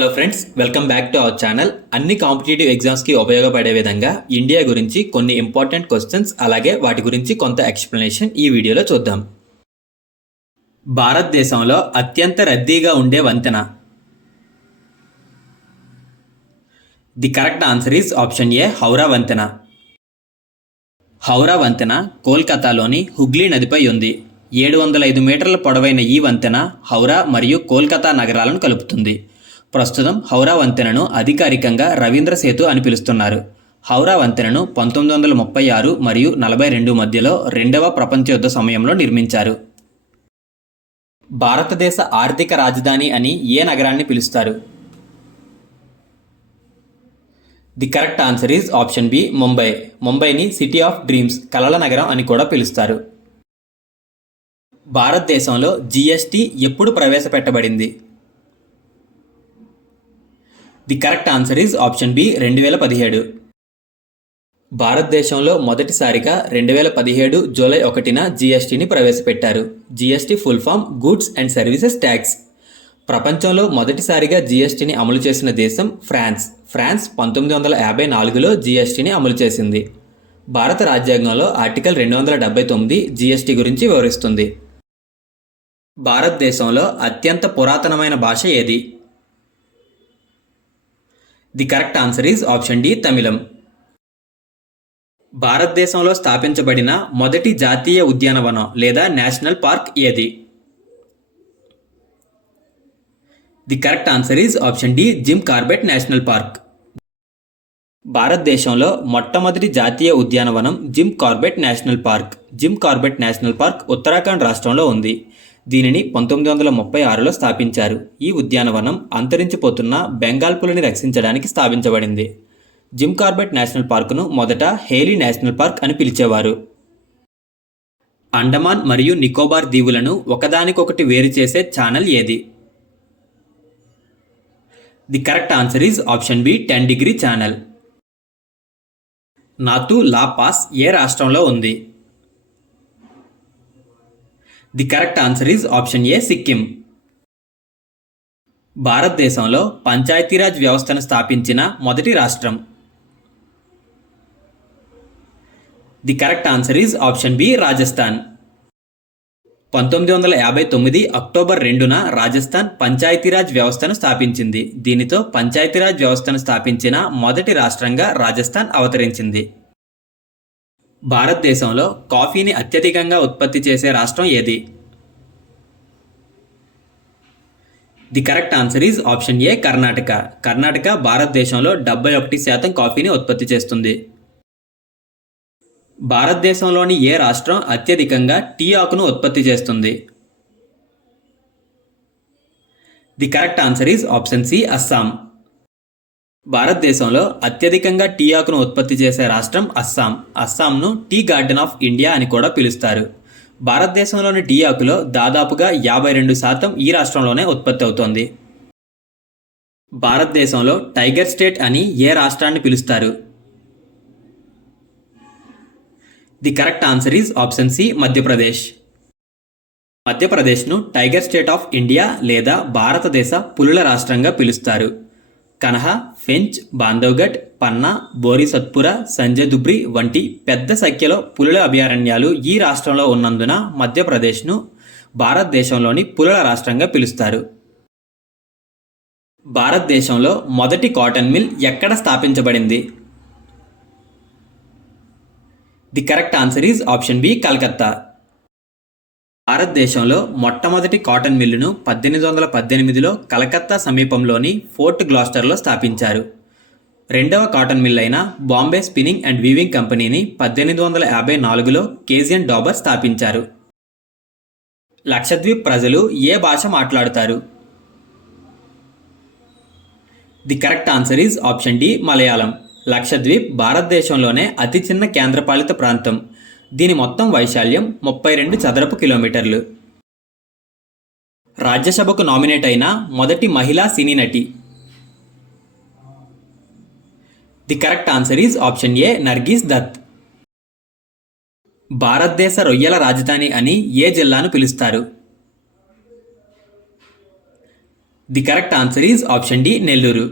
Hello friends, welcome back to our channel. అన్ని competitive ఎగ్జామ్స్కి ఉపయోగపడే విధంగా ఇండియా గురించి కొన్ని ఇంపార్టెంట్ క్వశ్చన్స్, అలాగే వాటి గురించి కొంత ఎక్స్ప్లెనేషన్ ఈ వీడియోలో చూద్దాం. భారతదేశంలో అత్యంత రద్దీగా ఉండే వంతెన. The correct answer is option A, Howrah వంతెన. హౌరా వంతెన కోల్కతాలోని హుగ్లీ నదిపై ఉంది. 705 మీటర్ల పొడవైన ఈ వంతెన హౌరా మరియు కోల్కతా నగరాలను కలుపుతుంది. ప్రస్తుతం హౌరా వంతెనను అధికారికంగా రవీంద్ర సేతు అని పిలుస్తున్నారు. హౌరా వంతెనను 1936 మరియు 42 మధ్యలో రెండవ ప్రపంచ యుద్ధ సమయంలో నిర్మించారు. భారతదేశ ఆర్థిక రాజధాని అని ఏ నగరాన్ని పిలుస్తారు? The correct answer is option B, Mumbai. ముంబైని సిటీ ఆఫ్ డ్రీమ్స్, కలల నగరం అని కూడా పిలుస్తారు. భారతదేశంలో జిఎస్టి ఎప్పుడు ప్రవేశపెట్టబడింది? ది కరెక్ట్ ఆన్సర్ ఈజ్ ఆప్షన్ బి, 2017. భారతదేశంలో మొదటిసారిగా 2017 జూలై 1న జిఎస్టిని ప్రవేశపెట్టారు. GST full form goods and services tax. ప్రపంచంలో మొదటిసారిగా జిఎస్టిని అమలు చేసిన దేశం ఫ్రాన్స్. ఫ్రాన్స్ 1954లో జిఎస్టిని అమలు చేసింది. భారత రాజ్యాంగంలో ఆర్టికల్ 279 జిఎస్టి గురించి వివరిస్తుంది. భారతదేశంలో అత్యంత పురాతనమైన భాష ఏది? The correct answer is option D, తమిళం. భారతదేశంలో స్థాపించబడిన మొదటి జాతీయ ఉద్యానవనం లేదా నేషనల్ పార్క్ ఏది? The correct answer is option D, Jim Corbett national park. భారతదేశంలో మొట్టమొదటి జాతీయ ఉద్యానవనం Jim Corbett national park. Jim Corbett national park Uttarakhand రాష్ట్రంలో ఉంది. దీనిని 1936లో స్థాపించారు. ఈ ఉద్యానవనం అంతరించిపోతున్న బెంగాల్ పులిని రక్షించడానికి స్థాపించబడింది. జిమ్ కార్బెట్ నేషనల్ పార్కును మొదట హేలీ నేషనల్ పార్క్ అని పిలిచేవారు. అండమాన్ మరియు నికోబార్ దీవులను ఒకదానికొకటి వేరు చేసే ఛానల్ ఏది? The correct answer is option B, 10 degree channel. Nathu La pass ఏ రాష్ట్రంలో ఉంది? The correct answer is option A, Sikkim. భారతదేశంలో పంచాయతీరాజ్ వ్యవస్థను స్థాపించిన మొదటి రాష్ట్రం? The correct answer is option B, Rajasthan. 1959 October 2న రాజస్థాన్ పంచాయతీరాజ్ వ్యవస్థను స్థాపించింది. దీనితో పంచాయతీరాజ్ వ్యవస్థను స్థాపించిన మొదటి రాష్ట్రంగా రాజస్థాన్ అవతరించింది. భారతదేశంలో కాఫీని అత్యధికంగా ఉత్పత్తి చేసే రాష్ట్రం ఏది? The correct answer is option ఏ, కర్ణాటక. కర్ణాటక భారతదేశంలో 71% కాఫీని ఉత్పత్తి చేస్తుంది. భారతదేశంలోని ఏ రాష్ట్రం అత్యధికంగా టీ ఆకును ఉత్పత్తి చేస్తుంది? The correct answer is option C, Assam. భారతదేశంలో అత్యధికంగా టీ ఆకును ఉత్పత్తి చేసే రాష్ట్రం అస్సాం. అస్సాంను టీ గార్డెన్ ఆఫ్ ఇండియా అని కూడా పిలుస్తారు. భారతదేశంలోని టీ ఆకులో దాదాపుగా 52% ఈ రాష్ట్రంలోనే ఉత్పత్తి అవుతోంది. భారతదేశంలో టైగర్ స్టేట్ అని ఏ రాష్ట్రాన్ని పిలుస్తారు? The correct answer is option C, Madhya Pradesh. మధ్యప్రదేశ్ను టైగర్ స్టేట్ ఆఫ్ ఇండియా లేదా భారతదేశ పులుల రాష్ట్రంగా పిలుస్తారు. కన్హా, పెంచ్, బాంధవ్గఢ్, పన్నా, బోరి సత్పుర, సంజయ్ దుబ్రి వంటి పెద్ద సంఖ్యలో పులుల అభయారణ్యాలు ఈ రాష్ట్రంలో ఉన్నందున మధ్యప్రదేశ్ను భారతదేశంలోని పులుల రాష్ట్రంగా పిలుస్తారు. భారతదేశంలో మొదటి కాటన్ మిల్ ఎక్కడ స్థాపించబడింది? The correct answer is option B, Calcutta. భారతదేశంలో మొట్టమొదటి కాటన్ మిల్లును 1818లో కలకత్తా సమీపంలోని ఫోర్ట్ గ్లాస్టర్లో స్థాపించారు. రెండవ కాటన్ మిల్ అయిన బాంబే స్పిన్నింగ్ అండ్ వీవింగ్ కంపెనీని 1854లో కేజియన్ డాబర్ స్థాపించారు. లక్షద్వీప్ ప్రజలు ఏ భాష మాట్లాడుతారు? The correct answer is option D, Malayalam. Lakshadweep భారతదేశంలోనే అతి చిన్న కేంద్రపాలిత ప్రాంతం. దీని మొత్తం వైశాల్యం 32 చదరపు కిలోమీటర్లు. రాజ్యసభకు నామినేట్ అయిన మొదటి మహిళా సినీ నటి? The correct answer is option A, Nargis Dutt. భారతదేశ రొయ్యల రాజధాని అని ఏ జిల్లాను పిలుస్తారు? The correct answer is option D Nellore.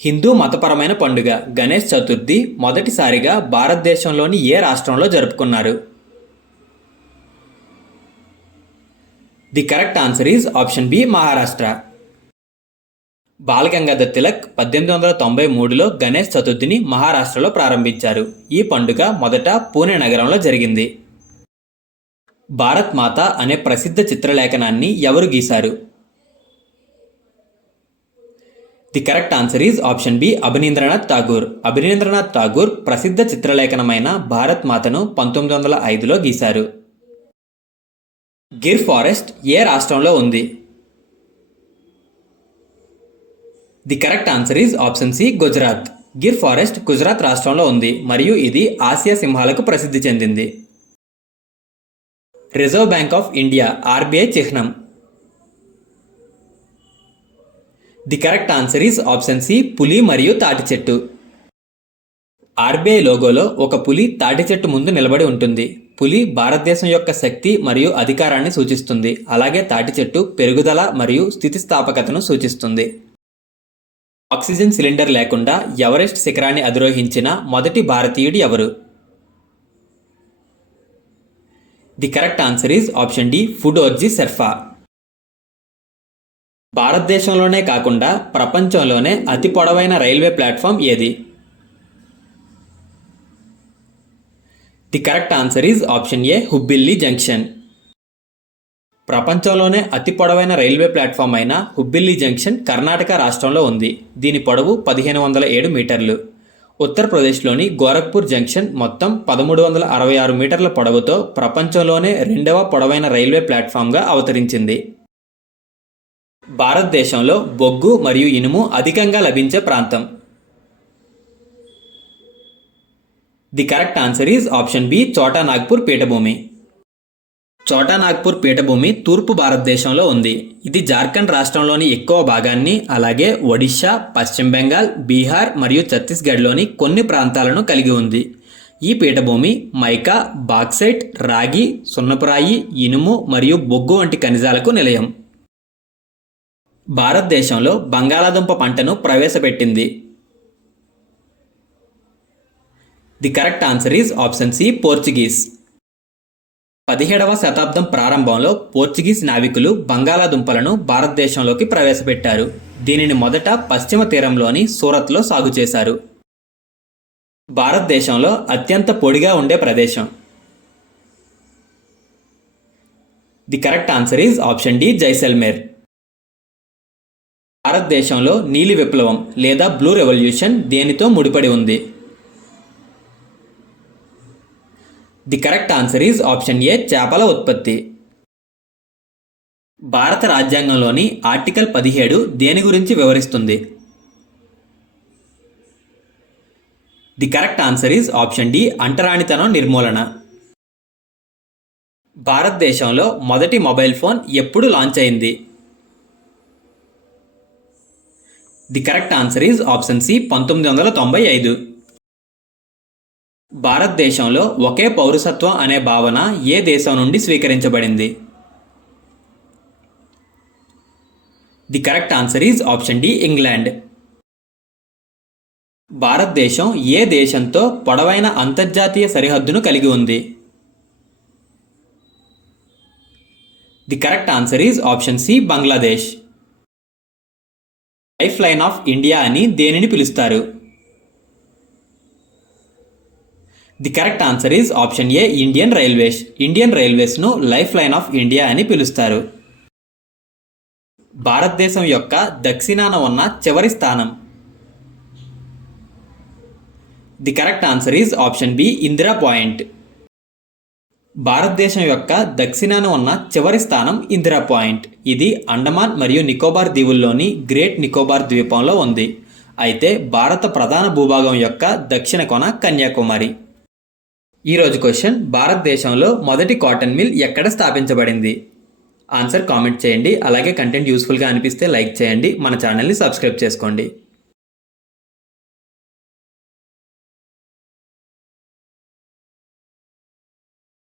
Hindu మతపరమైన పండుగ గణేష్ చతుర్థి మొదటిసారిగా భారతదేశంలోని ఏ రాష్ట్రంలో జరుపుకున్నారు? The correct answer is option B Maharashtra. Balagangadhar Tilak 1893లో గణేష్ చతుర్థిని మహారాష్ట్రలో ప్రారంభించారు. ఈ పండుగ మొదట పూణే నగరంలో జరిగింది. భారత్ మాత అనే ప్రసిద్ధ చిత్రలేఖనాన్ని ఎవరు గీశారు? The correct answer is option B Abanindranath Tagore. Abanindranath Tagore ప్రసిద్ధ చిత్రలేఖనమైన భారత్ మాతను 1905లో గీశారు. గిర్ ఫారెస్ట్ ఏ రాష్ట్రంలో ఉంది? The correct answer is option C Gujarat. Gir forest Gujarat రాష్ట్రంలో ఉంది మరియు ఇది ఆసియా సింహాలకు ప్రసిద్ధి చెందింది. Reserve bank of India RBI చిహ్నం? The correct answer is option C పులి మరియు తాటి చెట్టు. ఆర్బీఐ లోగోలో ఒక పులి తాటి చెట్టు ముందు నిలబడి ఉంటుంది. పులి భారతదేశం యొక్క శక్తి మరియు అధికారాన్ని సూచిస్తుంది. అలాగే తాటి చెట్టు పెరుగుదల మరియు స్థితిస్థాపకతను సూచిస్తుంది. ఆక్సిజన్ సిలిండర్ లేకుండా ఎవరెస్ట్ శిఖరాన్ని అధిరోహించిన మొదటి భారతీయుడు ఎవరు? The correct answer is option D Phu Dorji Sherpa. భారతదేశంలోనే కాకుండా ప్రపంచంలోనే అతి పొడవైన రైల్వే ప్లాట్ఫామ్ ఏది? The correct answer is option A Hubballi junction. ప్రపంచంలోనే అతి పొడవైన రైల్వే ప్లాట్ఫామ్ అయిన హుబ్బిల్లీ జంక్షన్ కర్ణాటక రాష్ట్రంలో ఉంది. దీని పొడవు 1507 మీటర్లు. ఉత్తరప్రదేశ్లోని గోరఖ్పూర్ జంక్షన్ మొత్తం 1366 మీటర్ల పొడవుతో ప్రపంచంలోనే రెండవ పొడవైన రైల్వే ప్లాట్ఫామ్గా అవతరించింది. భారతదేశంలో బొగ్గు మరియు ఇనుము అధికంగా లభించే ప్రాంతం? The correct answer is option B Chota Nagpur పీఠభూమి. చోటా నాగ్పూర్ పీఠభూమి తూర్పు భారతదేశంలో ఉంది. ఇది జార్ఖండ్ రాష్ట్రంలోని ఎక్కువ భాగాన్ని, అలాగే ఒడిషా, పశ్చిమ బెంగాల్, బీహార్ మరియు ఛత్తీస్గఢ్లోని కొన్ని ప్రాంతాలను కలిగి ఉంది. ఈ పీఠభూమి మైకా, బాక్సైట్, రాగి, సున్నపురాయి, ఇనుము మరియు బొగ్గు వంటి ఖనిజాలకు నిలయం. భారతదేశంలో బంగాళాదుంప పంటను ప్రవేశపెట్టింది? The correct answer is option C Portuguese. 17వ శతాబ్దం ప్రారంభంలో పోర్చుగీస్ నావికులు బంగాళాదుంపలను భారతదేశంలోకి ప్రవేశపెట్టారు. దీనిని మొదట పశ్చిమ తీరంలోని సూరత్లో సాగు చేశారు. భారతదేశంలో అత్యంత పొడిగా ఉండే ప్రదేశం? The correct answer is option D Jaisalmer. భారతదేశంలో నీలి విప్లవం లేదా బ్లూ రెవల్యూషన్ దేనితో ముడిపడి ఉంది? The correct answer is option A చేపల ఉత్పత్తి. భారత రాజ్యాంగంలోని ఆర్టికల్ 17 దేని గురించి వివరిస్తుంది? The correct answer is option D అంటరానితనం నిర్మూలన. భారతదేశంలో మొదటి మొబైల్ ఫోన్ ఎప్పుడు లాంచ్ అయింది? The correct answer is option C 1995. భారతదేశంలో ఒకే పౌరసత్వం అనే భావన ఏ దేశం నుండి స్వీకరించబడింది? The correct answer is option D England. భారతదేశం ఏ దేశంతో పొడవైన అంతర్జాతీయ సరిహద్దును కలిగి ఉంది? The correct answer is option C Bangladesh. Life line of India అని దేనిని పిలుస్తారు? The correct answer is option A Indian railways. Indian రైల్వేస్ను లైఫ్ లైన్ ఆఫ్ ఇండియా అని పిలుస్తారు. భారతదేశం యొక్క దక్షిణాన ఉన్న చివరి స్థానం? The correct answer is option B Indira point. భారతదేశం యొక్క దక్షిణాన ఉన్న చివరి స్థానం ఇందిరా పాయింట్. ఇది అండమాన్ మరియు నికోబార్ దీవుల్లోని గ్రేట్ నికోబార్ ద్వీపంలో ఉంది. అయితే భారత ప్రధాన భూభాగం యొక్క దక్షిణ కొన కన్యాకుమారి. ఈరోజు క్వశ్చన్: భారతదేశంలో మొదటి కాటన్ మిల్ ఎక్కడ స్థాపించబడింది? ఆన్సర్ కామెంట్ చేయండి. అలాగే కంటెంట్ యూస్ఫుల్గా అనిపిస్తే లైక్ చేయండి. మన ఛానల్ని సబ్స్క్రైబ్ చేసుకోండి.